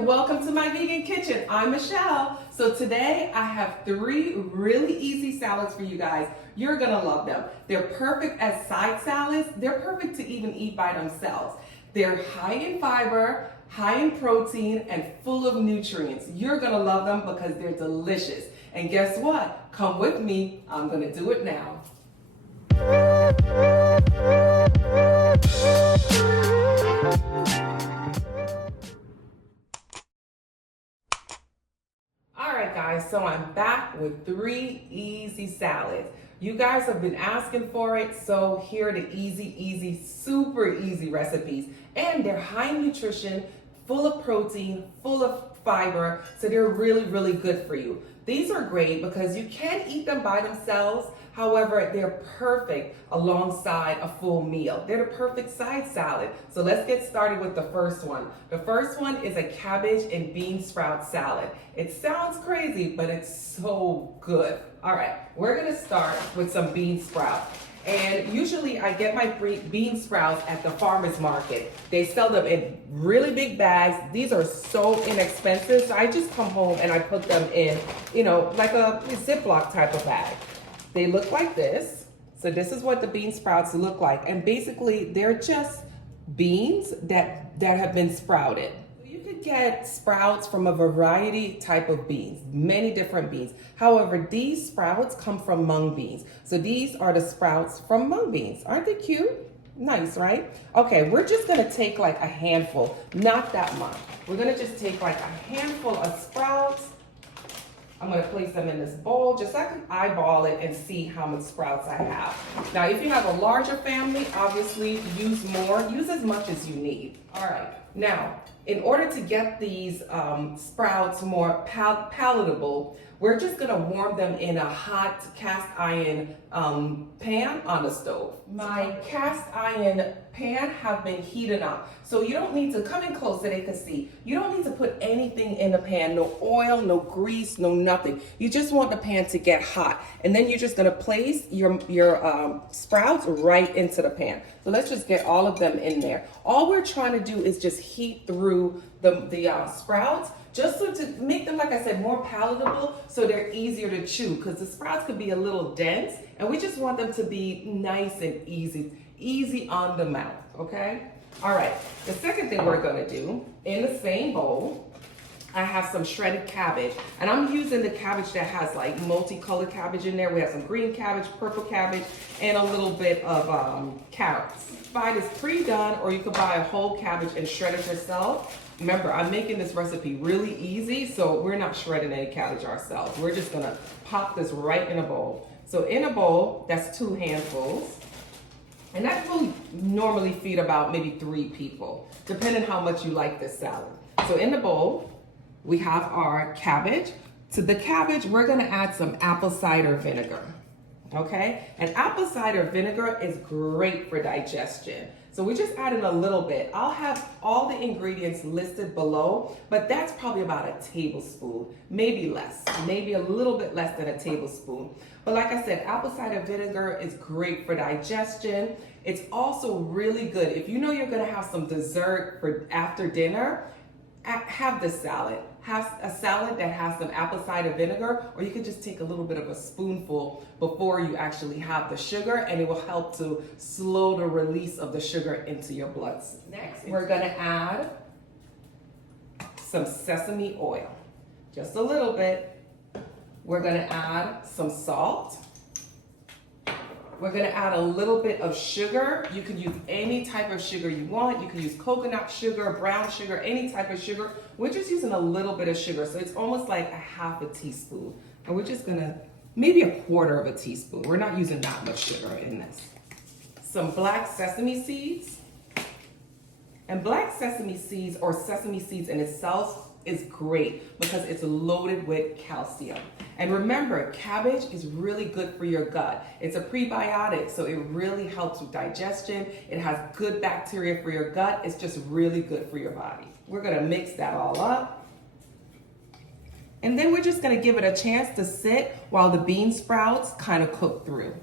welcome to my vegan kitchen. I'm Michelle. So today I have 3 really easy salads for you guys. You're gonna love them. They're perfect as side salads. They're perfect to even eat by themselves. They're high in fiber, high in protein, and full of nutrients. You're gonna love them because they're delicious. And guess what? Come with me, I'm gonna do it now. Guys, so I'm back with 3 easy salads. You guys have been asking for it, so here are the easy, super easy recipes. And they're high in nutrition, full of protein, full of fiber, so they're really good for you. These are great because you can eat them by themselves. However, they're perfect alongside a full meal. They're the perfect side salad. So let's get started with the first one. The first one is a cabbage and bean sprout salad. It sounds crazy, but it's so good. All right, we're gonna start with some bean sprouts. And usually I get my bean sprouts at the farmer's market. They sell them in really big bags. These are so inexpensive. So I just come home and I put them in, like a Ziploc type of bag. They look like this. So this is what the bean sprouts look like. And basically they're just beans that have been sprouted. You could get sprouts from a variety type of beans, many different beans. However, these sprouts come from mung beans. So these are the sprouts from mung beans. Aren't they cute? Nice, right? Okay, we're just gonna take like a handful, not that much. We're gonna just take like a handful of sprouts. I'm gonna place them in this bowl just so I can eyeball it and see how much sprouts I have. Now, if you have a larger family, obviously use more, use as much as you need. All right, now, in order to get these sprouts more palatable, we're just gonna warm them in a hot cast iron pan on the stove. My cast iron pan have been heated up. So you don't need to, come in close so they can see. You don't need to put anything in the pan, no oil, no grease, no nothing. You just want the pan to get hot. And then you're just gonna place your sprouts right into the pan. So let's just get all of them in there. All we're trying to do is just heat through the sprouts, just so to make them, like I said, more palatable so they're easier to chew, because the sprouts could be a little dense and we just want them to be nice and easy on the mouth, okay? All right, the second thing we're gonna do, in the same bowl, I have some shredded cabbage, and I'm using the cabbage that has like multicolored cabbage in there. We have some green cabbage, purple cabbage, and a little bit of carrots. Buy this pre-done, or you could buy a whole cabbage and shred it yourself. Remember, I'm making this recipe really easy, so we're not shredding any cabbage ourselves. We're just gonna pop this right in a bowl. So in a bowl, that's 2 handfuls. And that will normally feed about maybe 3 people, depending how much you like this salad. So in the bowl, we have our cabbage. To the cabbage, we're gonna add some apple cider vinegar, okay? And apple cider vinegar is great for digestion. So we just added a little bit. I'll have all the ingredients listed below, but that's probably about a tablespoon, maybe less, maybe a little bit less than a tablespoon. But like I said, apple cider vinegar is great for digestion. It's also really good. If you know you're gonna have some dessert for after dinner, have this salad. Have a salad that has some apple cider vinegar, or you could just take a little bit of a spoonful before you actually have the sugar, and it will help to slow the release of the sugar into your blood. Next, we're gonna add some sesame oil, just a little bit. We're gonna add some salt. We're gonna add a little bit of sugar. You can use any type of sugar you want. You can use coconut sugar, brown sugar, any type of sugar. We're just using a little bit of sugar, so it's almost like a half a teaspoon. And we're just gonna, maybe a quarter of a teaspoon. We're not using that much sugar in this. Some black sesame seeds. And black sesame seeds, or sesame seeds in itself, is great because it's loaded with calcium. And remember, cabbage is really good for your gut. It's a prebiotic, so it really helps with digestion. It has good bacteria for your gut. It's just really good for your body. We're gonna mix that all up. And then we're just gonna give it a chance to sit while the bean sprouts kind of cook through.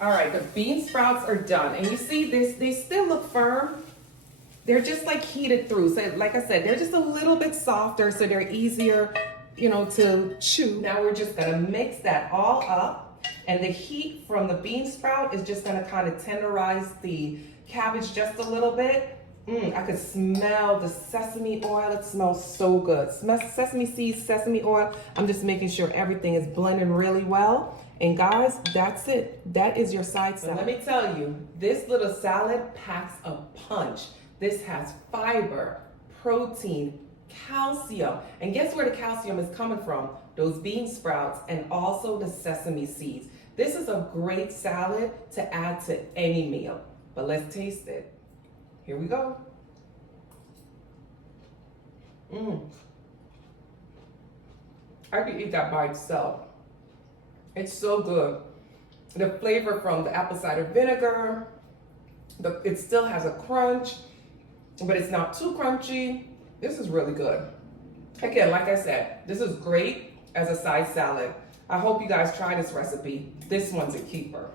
All right, the bean sprouts are done. And you see, they still look firm, they're just like heated through. So like I said, they're just a little bit softer, so they're easier, you know, to chew. Now we're just gonna mix that all up, and the heat from the bean sprout is just gonna kind of tenderize the cabbage just a little bit. I could smell the sesame oil. It smells so good. Sesame seeds, sesame oil. I'm just making sure everything is blending really well. And guys, that's it. That is your side salad. Let me tell you, this little salad packs a punch. This has fiber, protein, calcium. And guess where the calcium is coming from? Those bean sprouts and also the sesame seeds. This is a great salad to add to any meal. But let's taste it. Here we go. I could eat that by itself. It's so good. The flavor from the apple cider vinegar, it still has a crunch, but it's not too crunchy. This is really good. Again, like I said, this is great as a side salad. I hope you guys try this recipe. This one's a keeper.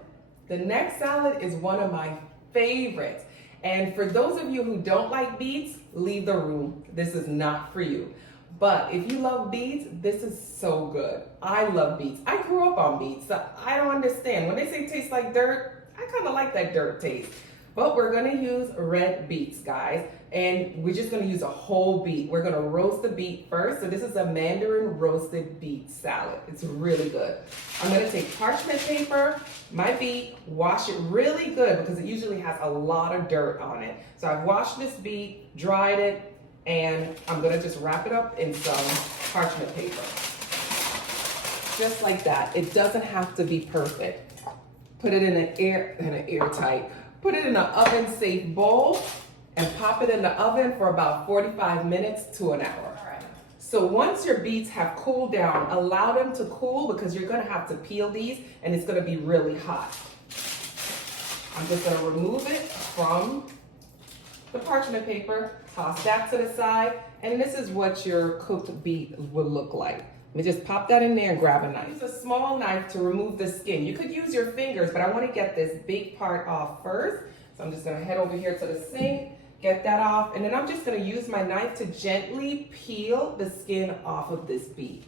The next salad is one of my favorites. And for those of you who don't like beets, leave the room. This is not for you. But if you love beets, this is so good. I love beets. I grew up on beets, so I don't understand. When they say it tastes like dirt, I kind of like that dirt taste. But we're gonna use red beets, guys. And we're just gonna use a whole beet. We're gonna roast the beet first. So this is a Mandarin roasted beet salad. It's really good. I'm gonna take parchment paper, my beet, wash it really good because it usually has a lot of dirt on it. So I've washed this beet, dried it, and I'm gonna just wrap it up in some parchment paper. Just like that. It doesn't have to be perfect. Put it in an airtight. Put it in an oven-safe bowl and pop it in the oven for about 45 minutes to an hour. All right. So once your beets have cooled down, allow them to cool because you're gonna have to peel these and it's gonna be really hot. I'm just gonna remove it from the parchment paper, toss that to the side, and this is what your cooked beet will look like. Let me just pop that in there and grab a knife. Use a small knife to remove the skin. You could use your fingers, but I want to get this big part off first. So I'm just going to head over here to the sink, get that off, and then I'm just going to use my knife to gently peel the skin off of this beet.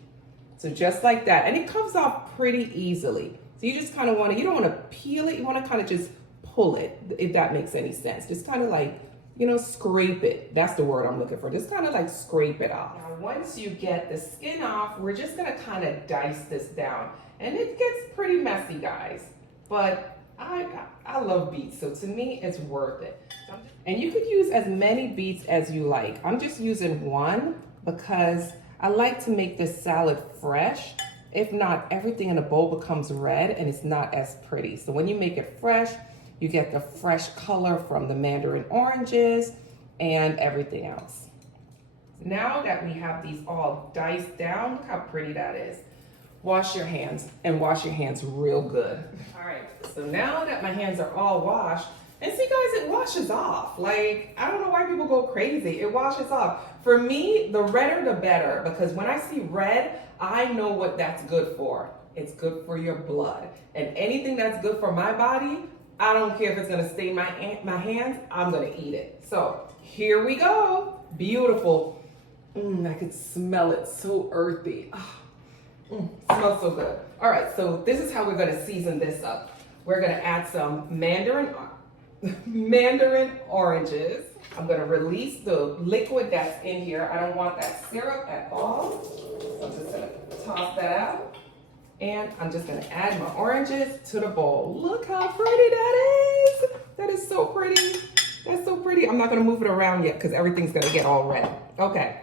So just like that. And it comes off pretty easily. So you just kind of want to, you don't want to peel it, you want to kind of just pull it, if that makes any sense. Just kind of like, you know, scrape it. That's the word I'm looking for. Just kind of like scrape it off. Now, once you get the skin off, we're just gonna kind of dice this down. And it gets pretty messy, guys. But I love beets, so to me, it's worth it. And you could use as many beets as you like. I'm just using one because I like to make this salad fresh. If not, everything in the bowl becomes red and it's not as pretty. So when you make it fresh, you get the fresh color from the mandarin oranges and everything else. Now that we have these all diced down, look how pretty that is. Wash your hands and wash your hands real good. All right, so now that my hands are all washed, and see guys, it washes off. Like, I don't know why people go crazy. It washes off. For me, the redder the better, because when I see red, I know what that's good for. It's good for your blood. And anything that's good for my body, I don't care if it's gonna stain my hands, I'm gonna eat it. So here we go. Beautiful. I can smell it, so earthy. Smells so good. All right, so this is how we're gonna season this up. We're gonna add some mandarin oranges. I'm gonna release the liquid that's in here. I don't want that syrup at all. So I'm just gonna toss that out. And I'm just gonna add my oranges to the bowl. Look how pretty that is. That is so pretty. That's so pretty. I'm not gonna move it around yet because everything's gonna get all red. Okay.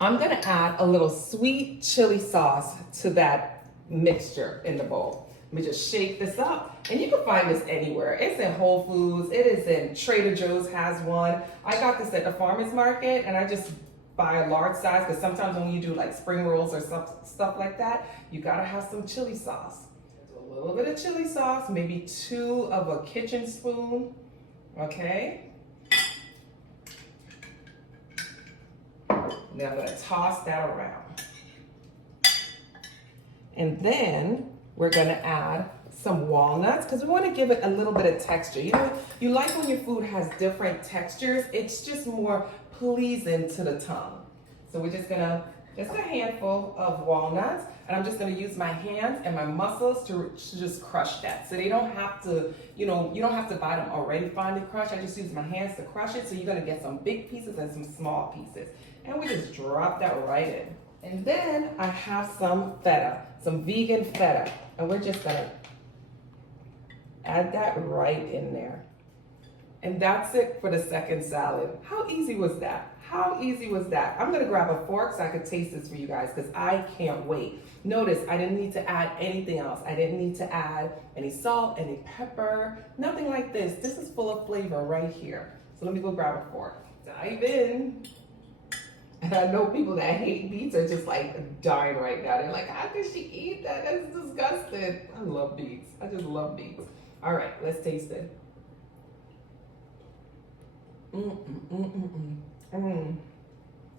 I'm gonna add a little sweet chili sauce to that mixture in the bowl. Let me just shake this up. And you can find this anywhere. It's in Whole Foods. It is in Trader Joe's has one. I got this at the farmer's market and I just buy a large size because sometimes when you do like spring rolls or stuff like that, you gotta have some chili sauce. A little bit of chili sauce, maybe 2 of a kitchen spoon, okay? Now I'm gonna toss that around. And then we're gonna add some walnuts because we want to give it a little bit of texture. You know, you like when your food has different textures. It's just more pleasing to the tongue. So we're just gonna, just a handful of walnuts, and I'm just gonna use my hands and my muscles to just crush that. So they don't have to, you know, you don't have to buy them already finely crushed. I just use my hands to crush it. So you're gonna get some big pieces and some small pieces. And we just drop that right in. And then I have some feta, some vegan feta. And we're just gonna add that right in there. And that's it for the second salad. How easy was that? How easy was that? I'm gonna grab a fork so I could taste this for you guys because I can't wait. Notice I didn't need to add anything else. I didn't need to add any salt, any pepper, nothing like this. This is full of flavor right here. So let me go grab a fork. Dive in. And I know people that hate beets are just like dying right now. They're like, how could she eat that? That's disgusting. I love beets. I just love beets. All right, let's taste it.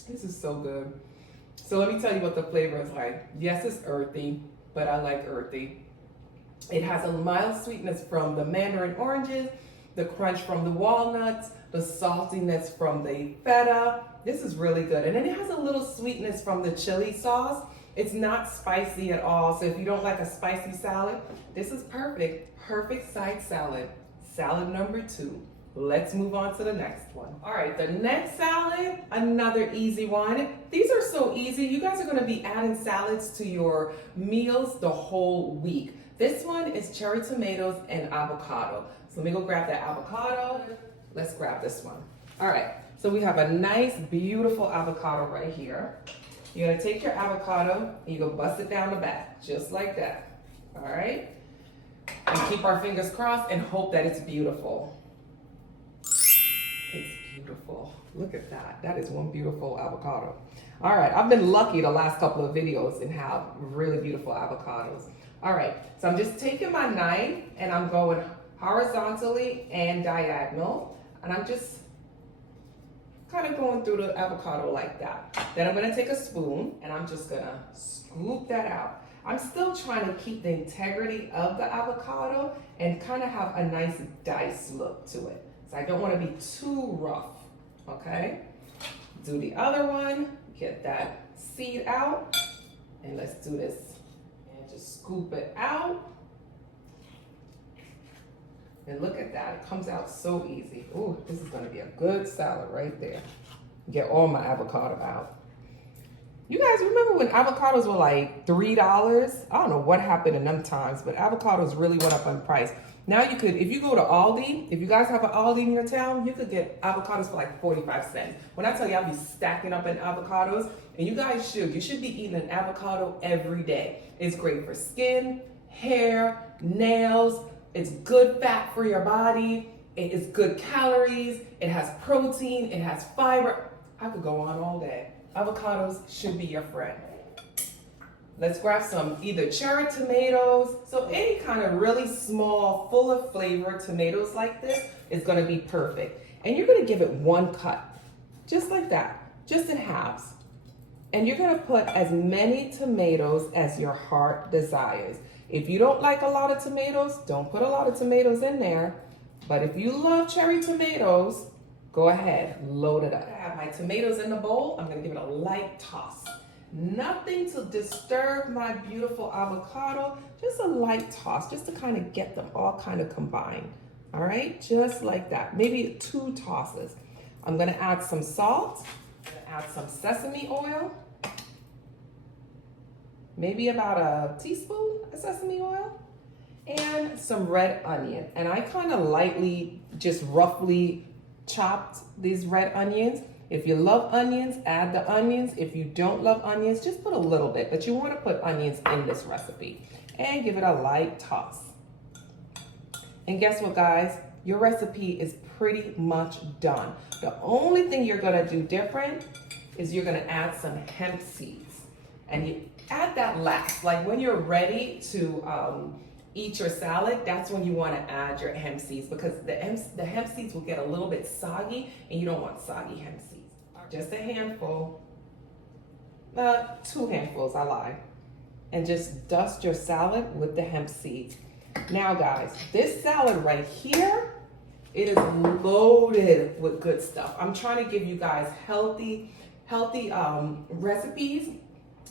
This is so good. So let me tell you what the flavor is like. Yes, it's earthy, but I like earthy. It has a mild sweetness from the mandarin oranges, the crunch from the walnuts, the saltiness from the feta. This is really good. And then it has a little sweetness from the chili sauce. It's not spicy at all. So if you don't like a spicy salad, this is perfect. Perfect side salad. Salad number 2. Let's move on to the next one. All right, the next salad, another easy one. These are so easy. You guys are gonna be adding salads to your meals the whole week. This one is cherry tomatoes and avocado. So let me go grab that avocado. Let's grab this one. All right, so we have a nice, beautiful avocado right here. You're gonna take your avocado and you're gonna bust it down the back, just like that. All right? And keep our fingers crossed and hope that it's beautiful. It's beautiful. Look at that. That is one beautiful avocado. All right, I've been lucky the last couple of videos and have really beautiful avocados. All right, so I'm just taking my knife and I'm going horizontally and diagonal. And I'm just kind of going through the avocado like that. Then I'm gonna take a spoon and I'm just gonna scoop that out. I'm still trying to keep the integrity of the avocado and kind of have a nice dice look to it. So I don't want to be too rough, okay? Do the other one, get that seed out, and let's do this. And just scoop it out. And look at that, it comes out so easy. Ooh, this is gonna be a good salad right there. Get all my avocado out. You guys remember when avocados were like $3? I don't know what happened in them times, but avocados really went up in price. Now you could, if you go to Aldi, if you guys have an Aldi in your town, you could get avocados for like 45 cents. When I tell you I'll be stacking up in avocados, and you guys should, you should be eating an avocado every day. It's great for skin, hair, nails. It's good fat for your body. It is good calories. It has protein. It has fiber. I could go on all day. Avocados should be your friend. Let's grab some either cherry tomatoes. So any kind of really small, full of flavor tomatoes like this is gonna be perfect. And you're gonna give it one cut, just like that, just in halves. And you're gonna put as many tomatoes as your heart desires. If you don't like a lot of tomatoes, don't put a lot of tomatoes in there. But if you love cherry tomatoes, go ahead, load it up. I have my tomatoes in the bowl. I'm gonna give it a light toss. Nothing to disturb my beautiful avocado, just a light toss, just to kind of get them all kind of combined. All right, just like that, maybe 2 tosses. I'm gonna add some salt, I'm gonna add some sesame oil, maybe about a teaspoon of sesame oil, and some red onion. And I kind of lightly, just roughly chopped these red onions. If you love onions, add the onions. If you don't love onions, just put a little bit, but you want to put onions in this recipe. And give it a light toss. And guess what, guys? Your recipe is pretty much done. The only thing you're gonna do different is you're gonna add some hemp seeds. And you add that last, like when you're ready to eat your salad, that's when you want to add your hemp seeds, because the hemp seeds will get a little bit soggy and you don't want soggy hemp seeds. Just a handful, 2 handfuls, I lied. And just dust your salad with the hemp seeds. Now guys, this salad right here, it is loaded with good stuff. I'm trying to give you guys healthy recipes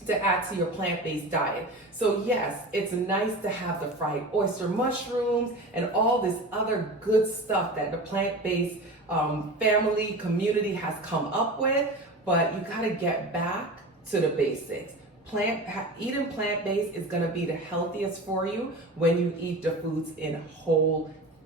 to add to your plant-based diet. So yes, it's nice to have the fried oyster mushrooms and all this other good stuff that the plant-based family community has come up with, but you gotta get back to the basics. Eating plant-based is gonna be the healthiest for you when you eat the foods in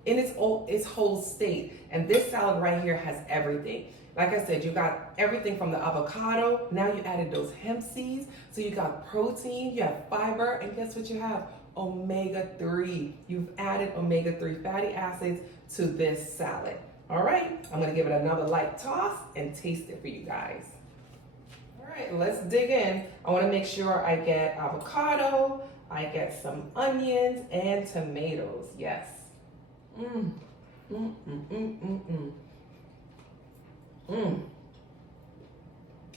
its whole state. And this salad right here has everything. Like I said, you got everything from the avocado. Now you added those hemp seeds. So you got protein, you have fiber, and guess what you have? Omega-3. You've added omega-3 fatty acids to this salad. All right, I'm gonna give it another light toss and taste it for you guys. All right, let's dig in. I wanna make sure I get avocado, I get some onions and tomatoes, yes.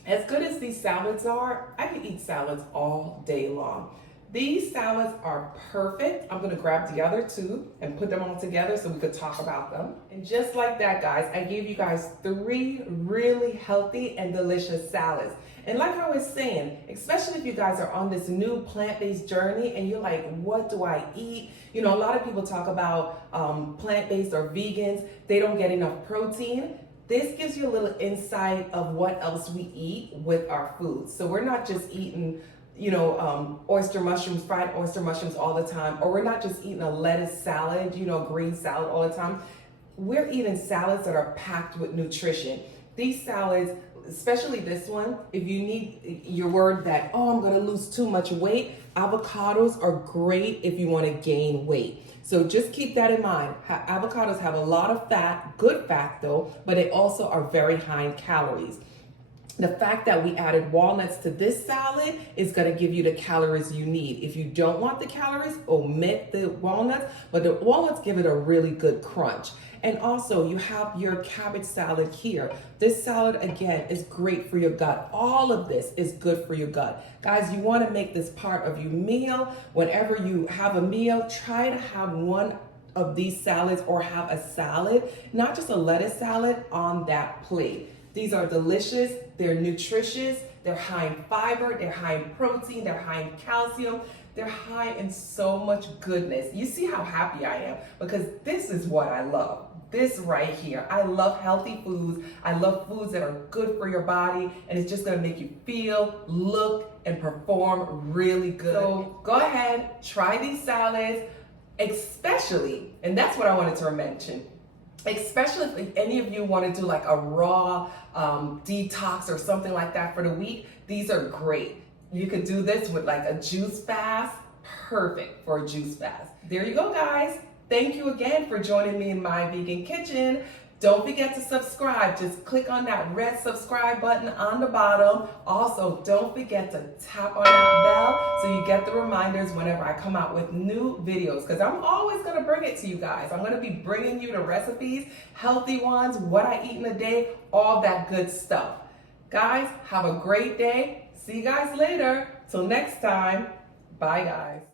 As good as these salads are, I can eat salads all day long. These salads are perfect. I'm gonna grab the other two and put them all together so we could talk about them. And just like that, guys, I gave you guys 3 really healthy and delicious salads. And like I was saying, especially if you guys are on this new plant-based journey and you're like, what do I eat? You know, a lot of people talk about plant-based or vegans, they don't get enough protein. This gives you a little insight of what else we eat with our food. So we're not just eating, you know, oyster mushrooms, fried oyster mushrooms all the time, or we're not just eating a lettuce salad, you know, green salad all the time. We're eating salads that are packed with nutrition. These salads, especially this one, if you need, you're worried that, oh, I'm gonna lose too much weight, avocados are great if you wanna gain weight. So just keep that in mind. Avocados have a lot of fat, good fat though, but they also are very high in calories. The fact that we added walnuts to this salad is gonna give you the calories you need. If you don't want the calories, omit the walnuts, but the walnuts give it a really good crunch. And also you have your cabbage salad here. This salad, again, is great for your gut. All of this is good for your gut. Guys, you wanna make this part of your meal. Whenever you have a meal, try to have one of these salads or have a salad, not just a lettuce salad, on that plate. These are delicious, they're nutritious, they're high in fiber, they're high in protein, they're high in calcium, they're high in so much goodness. You see how happy I am because this is what I love. This right here. I love healthy foods. I love foods that are good for your body, and it's just gonna make you feel, look, and perform really good. So go ahead, try these salads, especially, and that's what I wanted to mention, especially if any of you want to do like a raw detox or something like that for the week. These are great. You could do this with like a juice fast. Perfect for a juice fast. There you go, guys. Thank you again for joining me in my vegan kitchen. Don't forget to subscribe. Just click on that red subscribe button on the bottom. Also, don't forget to tap on that bell so you get the reminders whenever I come out with new videos, because I'm always going to bring it to you guys. I'm going to be bringing you the recipes, healthy ones, what I eat in a day, all that good stuff. Guys, have a great day. See you guys later. Till next time. Bye, guys.